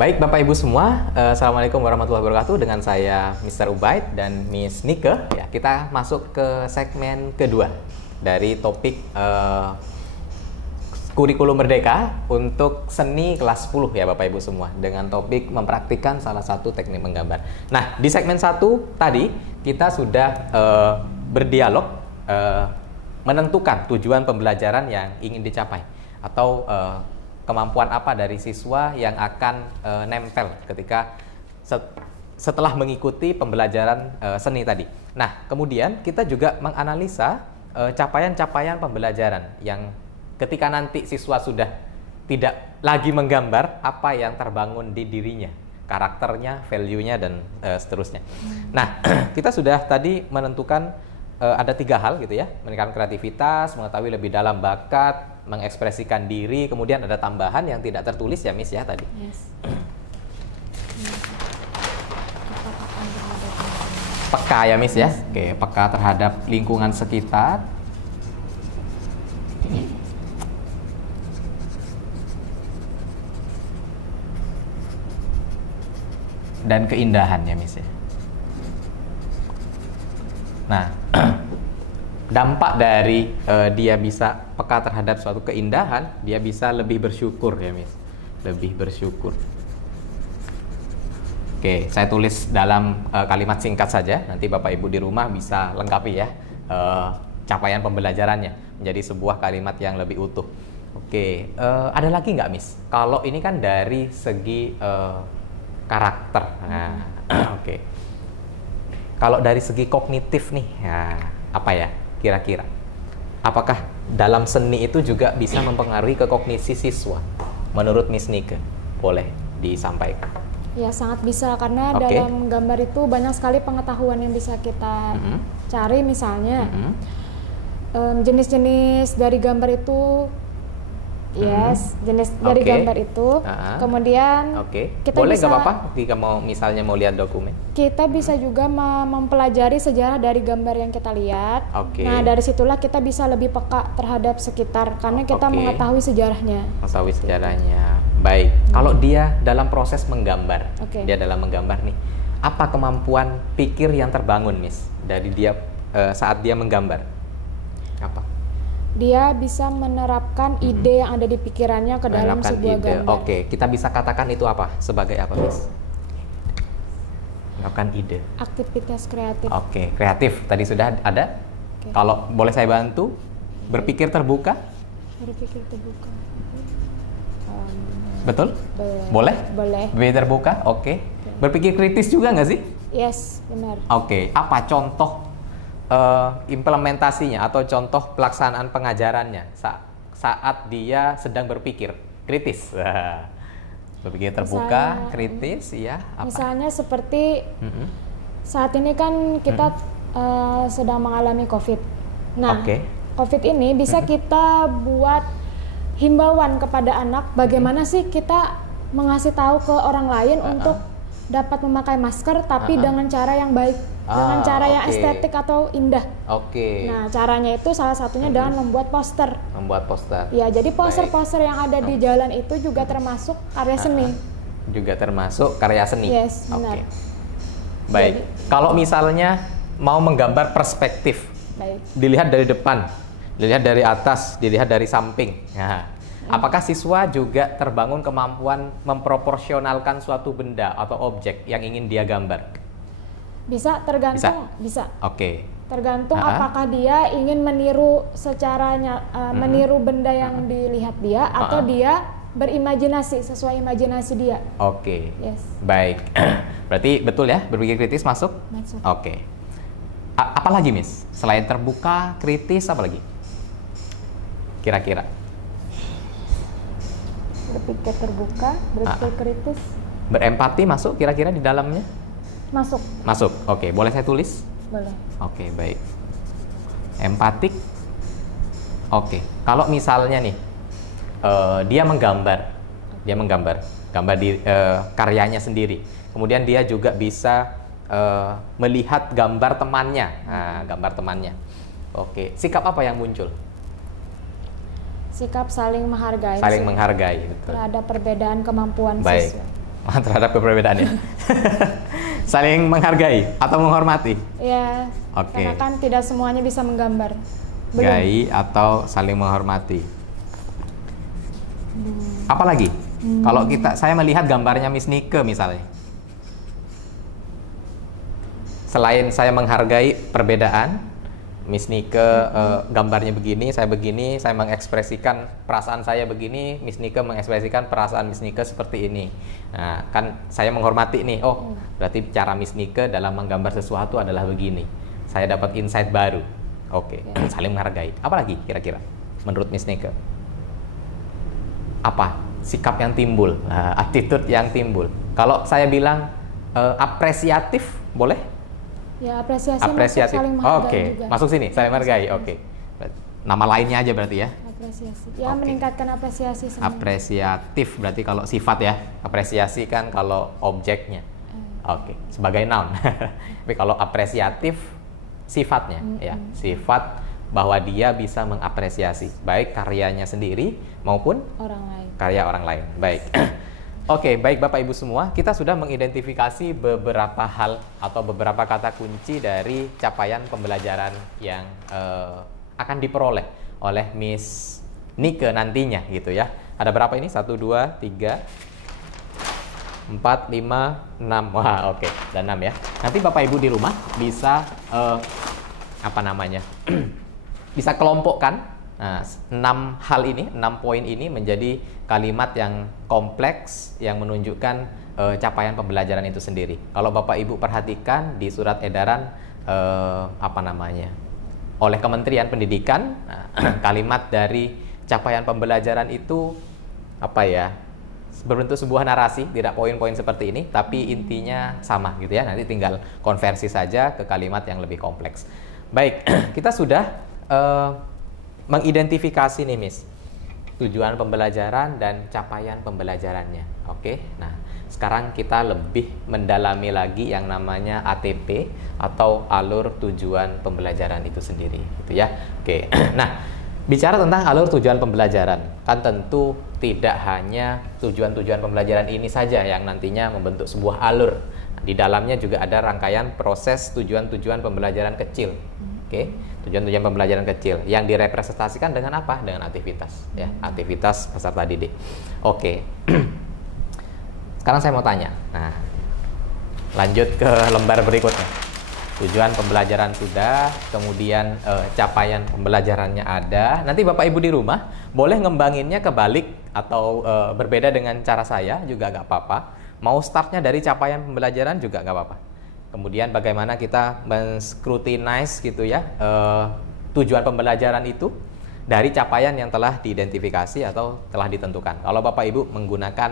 Baik Bapak Ibu semua, Assalamualaikum warahmatullahi wabarakatuh. Dengan saya Mr. Ubaid dan Miss Nike. Ya, kita masuk ke segmen kedua dari topik kurikulum merdeka untuk seni kelas 10 ya Bapak Ibu semua, dengan topik mempraktikkan salah satu teknik menggambar. Nah, di segmen 1 tadi kita sudah berdialog menentukan tujuan pembelajaran yang ingin dicapai atau kemampuan apa dari siswa yang akan nempel ketika setelah mengikuti pembelajaran seni tadi. Nah, kemudian kita juga menganalisa capaian-capaian pembelajaran yang ketika nanti siswa sudah tidak lagi menggambar, apa yang terbangun di dirinya, karakternya, value-nya, dan seterusnya. Nah, kita sudah tadi menentukan ada 3 hal gitu ya, meningkatkan kreativitas, mengetahui lebih dalam bakat, mengekspresikan diri, kemudian ada tambahan yang tidak tertulis ya Miss ya tadi. Yes. Peka ya Miss ya. Oke, peka terhadap lingkungan sekitar. Dan keindahan ya Miss ya. Nah, dampak dari dia bisa peka terhadap suatu keindahan, dia bisa lebih bersyukur ya Miss. Lebih bersyukur. Oke, saya tulis dalam kalimat singkat saja. Nanti Bapak Ibu di rumah bisa lengkapi ya capaian pembelajarannya menjadi sebuah kalimat yang lebih utuh. Oke, ada lagi nggak Miss? Kalau ini kan dari segi karakter. Nah, oke. Kalau dari segi kognitif nih, ya, apa ya kira-kira? Apakah dalam seni itu juga bisa mempengaruhi ke kognisi siswa? Menurut Miss Nike, boleh disampaikan. Ya, sangat bisa, karena dalam gambar itu banyak sekali pengetahuan yang bisa kita cari. Misalnya jenis-jenis dari gambar itu, jenis dari gambar itu. Kemudian kita boleh bisa, nggak apa-apa jika misalnya mau lihat dokumen. Kita bisa juga mempelajari sejarah dari gambar yang kita lihat. Nah, dari situlah kita bisa lebih peka terhadap sekitar karena kita mengetahui sejarahnya. Mengetahui sejarahnya. Baik. Kalau dia dalam proses menggambar, dia dalam menggambar nih, apa kemampuan pikir yang terbangun, Miss, dari dia saat dia menggambar? Apa? Dia bisa menerapkan ide yang ada di pikirannya ke dalam sebuah gambar. Kita bisa katakan itu apa? Sebagai apa, Miss? Menerapkan ide. Aktivitas kreatif. Kreatif. Tadi sudah ada. Kalau boleh saya bantu, berpikir terbuka. Berpikir terbuka. Betul? Boleh? Boleh. Berpikir terbuka. Berpikir kritis juga nggak sih? Yes, benar. Apa contoh implementasinya atau contoh pelaksanaan pengajarannya saat dia sedang berpikir kritis? Berpikir terbuka, kritis, ya. Apa? Misalnya seperti saat ini kan kita sedang mengalami COVID. Nah, COVID ini bisa kita buat himbauan kepada anak, bagaimana sih kita mengasih tahu ke orang lain untuk dapat memakai masker, tapi dengan cara yang baik, dengan cara yang estetik atau indah. Nah, caranya itu salah satunya dengan membuat poster. Membuat poster. Ya, jadi poster-poster yang ada di jalan itu juga termasuk karya seni. Juga termasuk karya seni. Yes, benar. Baik. Kalau misalnya mau menggambar perspektif, dilihat dari depan, dilihat dari atas, dilihat dari samping. Nah, apakah siswa juga terbangun kemampuan memproporsionalkan suatu benda atau objek yang ingin dia gambar? Bisa, tergantung. Bisa. Tergantung apakah dia ingin meniru meniru benda yang dilihat dia, atau dia berimajinasi sesuai imajinasi dia. Yes. Baik. Berarti betul ya, berpikir kritis masuk? Masuk. Apalagi Miss? Selain terbuka, kritis, apa lagi? Kira-kira? Berpikir terbuka, berpikir kritis. Berempati masuk kira-kira di dalamnya? Masuk. Masuk. Boleh saya tulis? Boleh. Baik. Empatik. Kalau misalnya nih dia menggambar gambar di karyanya sendiri. Kemudian dia juga bisa melihat gambar temannya. Gambar temannya. Sikap apa yang muncul? Sikap saling menghargai. Saling menghargai, betul. Ada perbedaan kemampuan baik. siswa. Terhadap keperbedaannya. Saling menghargai atau menghormati. Ya. Oke. Karena kan tidak semuanya bisa menggambar. Gai atau saling menghormati. Apalagi? Kalau saya melihat gambarnya Miss Nike misalnya. Selain saya menghargai perbedaan, Miss Nike gambarnya begini, saya mengekspresikan perasaan saya begini, Miss Nike mengekspresikan perasaan Miss Nike seperti ini. Nah, kan saya menghormati nih, oh berarti cara Miss Nike dalam menggambar sesuatu adalah begini. Saya dapat insight baru. Oke, saling menghargai. Apalagi kira-kira menurut Miss Nike? Apa sikap yang timbul, attitude yang timbul? Kalau saya bilang apresiatif, boleh? Ya, apresiasi saling menghargai juga. Masuk sini, saling menghargai. Oke. Nama lainnya aja berarti ya. Apresiasi. Ya, meningkatkan apresiasi semuanya. Apresiatif berarti kalau sifat ya. Apresiasi kan kalau objeknya. Oke, sebagai noun. Tapi kalau apresiatif sifatnya ya. Sifat bahwa dia bisa mengapresiasi baik karyanya sendiri maupun karya orang lain. Baik. Oke, baik Bapak Ibu semua, kita sudah mengidentifikasi beberapa hal atau beberapa kata kunci dari capaian pembelajaran yang akan diperoleh oleh Miss Nike nantinya gitu ya. Ada berapa ini? 1, 2, 3, 4, 5, 6. Wah, oke. Dan 6 ya. Nanti Bapak Ibu di rumah bisa bisa kelompokkan 6 hal ini, 6 poin ini menjadi kalimat yang kompleks yang menunjukkan capaian pembelajaran itu sendiri. Kalau Bapak Ibu perhatikan di surat edaran oleh Kementerian Pendidikan, kalimat dari capaian pembelajaran itu berbentuk sebuah narasi, tidak poin-poin seperti ini, tapi intinya sama gitu ya. Nanti tinggal konversi saja ke kalimat yang lebih kompleks. Baik, kita sudah mengidentifikasi nih Miss, tujuan pembelajaran dan capaian pembelajarannya. Oke, nah sekarang kita lebih mendalami lagi yang namanya ATP atau alur tujuan pembelajaran itu sendiri gitu ya. Oke, nah bicara tentang alur tujuan pembelajaran, kan tentu tidak hanya tujuan-tujuan pembelajaran ini saja yang nantinya membentuk sebuah alur. Di dalamnya juga ada rangkaian proses tujuan-tujuan pembelajaran kecil. Oke, tujuan-tujuan pembelajaran kecil yang direpresentasikan dengan apa? Dengan aktivitas, ya, aktivitas peserta didik. Oke, sekarang saya mau tanya. Nah, lanjut ke lembar berikutnya. Tujuan pembelajaran sudah, kemudian capaian pembelajarannya ada. Nanti Bapak Ibu di rumah boleh ngembanginnya kebalik atau berbeda dengan cara saya juga nggak apa-apa. Mau startnya dari capaian pembelajaran juga nggak apa-apa. Kemudian bagaimana kita men-scrutinize gitu ya tujuan pembelajaran itu dari capaian yang telah diidentifikasi atau telah ditentukan. Kalau Bapak Ibu menggunakan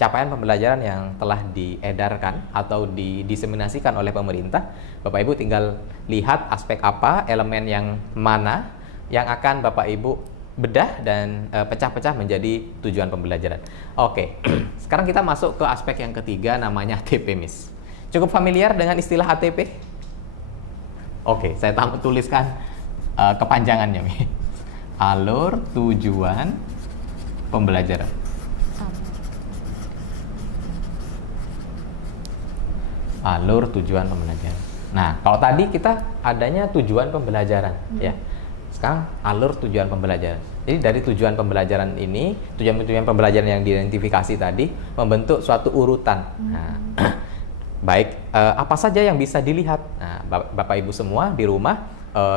capaian pembelajaran yang telah diedarkan atau didiseminasikan oleh pemerintah, Bapak Ibu tinggal lihat aspek apa, elemen yang mana yang akan Bapak Ibu bedah dan pecah-pecah menjadi tujuan pembelajaran. Oke, sekarang kita masuk ke aspek yang ketiga, namanya ATP, Miss. Cukup familiar dengan istilah ATP? Oke, saya tuliskan kepanjangannya, Miss. Alur tujuan pembelajaran. Alur tujuan pembelajaran. Nah, kalau tadi kita adanya tujuan pembelajaran, ya. Sekarang alur tujuan pembelajaran. Jadi dari tujuan pembelajaran ini, tujuan-tujuan pembelajaran yang diidentifikasi tadi membentuk suatu urutan. Nah, baik, apa saja yang bisa dilihat? Nah, Bapak Ibu semua di rumah,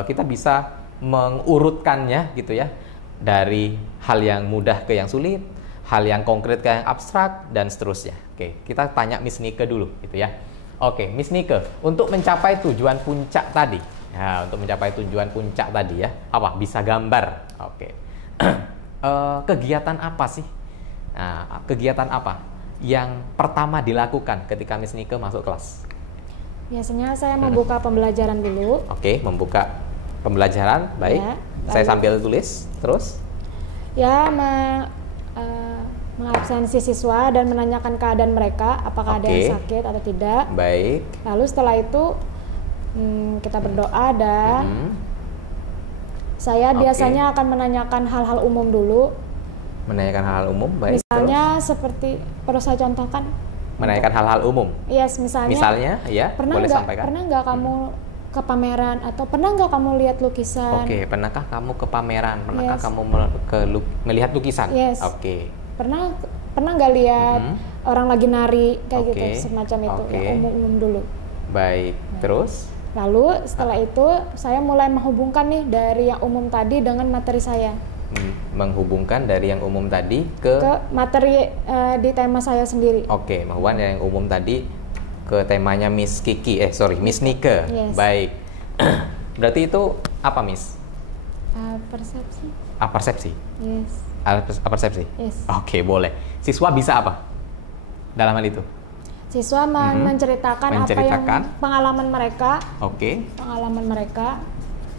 kita bisa mengurutkannya gitu ya, dari hal yang mudah ke yang sulit, hal yang konkret ke yang abstrak, dan seterusnya. Oke, kita tanya Miss Nike dulu gitu ya. Oke, Miss Nike, untuk mencapai tujuan puncak tadi, ya, untuk mencapai tujuan puncak tadi ya, apa? Bisa gambar. Oke, kegiatan apa sih? Nah, kegiatan apa yang pertama dilakukan ketika Miss Nike masuk kelas? Biasanya saya membuka pembelajaran dulu. Oke, membuka pembelajaran, baik. Ya, saya sambil tulis, terus? Ya, mengabsensi siswa dan menanyakan keadaan mereka, apakah ada yang sakit atau tidak. Baik. Lalu setelah itu kita berdoa dan saya biasanya akan menanyakan hal-hal umum dulu. Menanyakan hal-hal umum, baik. Misalnya terus? seperti, perlu saya contohkan? Menanyakan hal-hal umum? Yes, misalnya ya, boleh sampaikan. Pernah nggak kamu ke pameran, atau pernah nggak kamu lihat lukisan? Oke, pernahkah kamu ke pameran? Pernahkah Yes. kamu melihat lukisan? Yes. Oke. Pernah nggak lihat orang lagi nari kayak gitu, semacam itu, yang umum-umum dulu. Baik, terus? Lalu setelah itu saya mulai menghubungkan nih dari yang umum tadi dengan materi saya. Menghubungkan dari yang umum tadi ke materi di tema saya sendiri. Oke, menghubungkan dari yang umum tadi ke temanya Miss Miss Nike. Yes. Baik. Berarti itu apa, Miss? Persepsi. Persepsi? Yes. Persepsi? Yes. Oke, boleh. Siswa bisa apa dalam hal itu? Siswa menceritakan apa yang pengalaman mereka. Oke. Pengalaman mereka.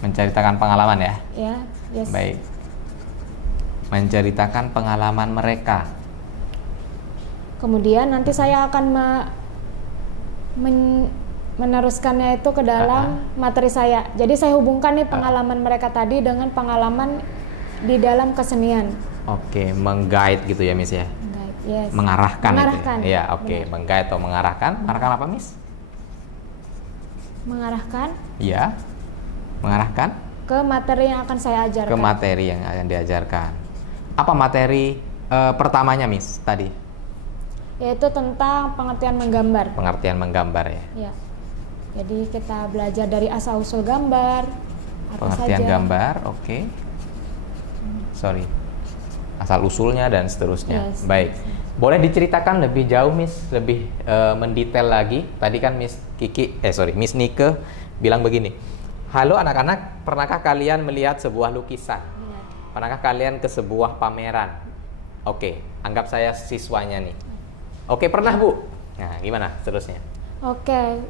Menceritakan pengalaman ya? Ya, yes. Baik. Menceritakan pengalaman mereka. Kemudian nanti saya akan meneruskannya itu ke dalam materi saya. Jadi saya hubungkan nih pengalaman mereka tadi dengan pengalaman di dalam kesenian. Oke, mengguide gitu ya, Miss ya? Yes. Mengarahkan. Itu ya? Ya, oke. Mengguide atau mengarahkan. Mengarahkan apa, Miss? Mengarahkan. Iya. Mengarahkan ke materi yang akan saya ajarkan. Ke materi yang akan diajarkan. Apa materi pertamanya, Miss, tadi? Yaitu tentang pengertian menggambar. Pengertian menggambar ya? Ya. Jadi kita belajar dari asal-usul gambar. Pengertian gambar, oke. Sorry. Asal-usulnya dan seterusnya. Yes. Baik. Boleh diceritakan lebih jauh, Miss, lebih mendetail lagi. Tadi kan Miss Nike bilang begini. Halo anak-anak, pernahkah kalian melihat sebuah lukisan? Pernahkah kalian ke sebuah pameran? Oke, anggap saya siswanya nih. Oke, pernah, Bu. Nah, gimana seterusnya? Oke.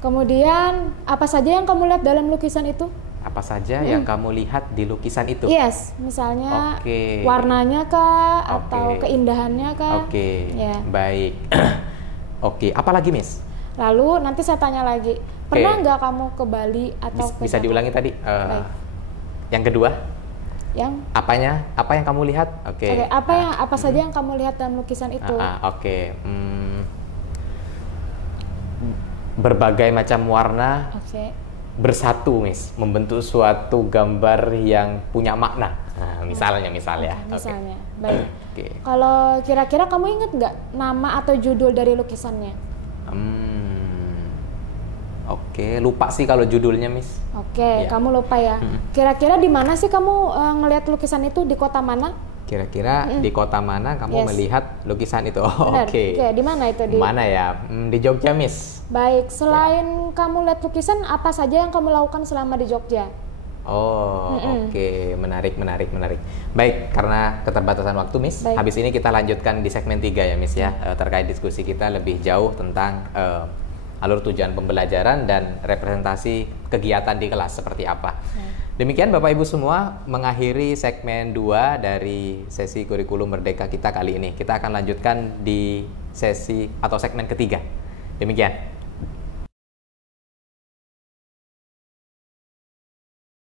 Kemudian, apa saja yang kamu lihat dalam lukisan itu? Apa saja yang kamu lihat di lukisan itu? Yes, misalnya warnanya kah, atau keindahannya kah? Oke, ya. Baik. Oke, apa lagi, Miss? Lalu nanti saya tanya lagi, pernah nggak kamu ke Bali atau ke bisa diulangi tadi? Yang kedua? Yang? Apa yang kamu lihat? Oke. Apa saja yang kamu lihat dalam lukisan itu? Oke. Berbagai macam warna. Bersatu, Miss, membentuk suatu gambar yang punya makna. Nah, misalnya. Misalnya. Baik. Kalau kira-kira kamu ingat nggak nama atau judul dari lukisannya? Lupa sih kalau judulnya, Miss. Kamu lupa ya. Kira-kira di mana sih kamu ngelihat lukisan itu, di kota mana? Kira-kira di kota mana kamu melihat lukisan itu? Di mana itu? Di mana ya? Di Jogja, Miss. Baik, selain kamu lihat lukisan, apa saja yang kamu lakukan selama di Jogja? Menarik. Baik, karena keterbatasan waktu, Miss, habis ini kita lanjutkan di segmen 3 ya, Miss ya, terkait diskusi kita lebih jauh tentang alur tujuan pembelajaran dan representasi kegiatan di kelas seperti apa. Demikian Bapak Ibu semua, mengakhiri segmen 2 dari sesi kurikulum merdeka kita kali ini. Kita akan lanjutkan di sesi atau segmen ketiga. Demikian.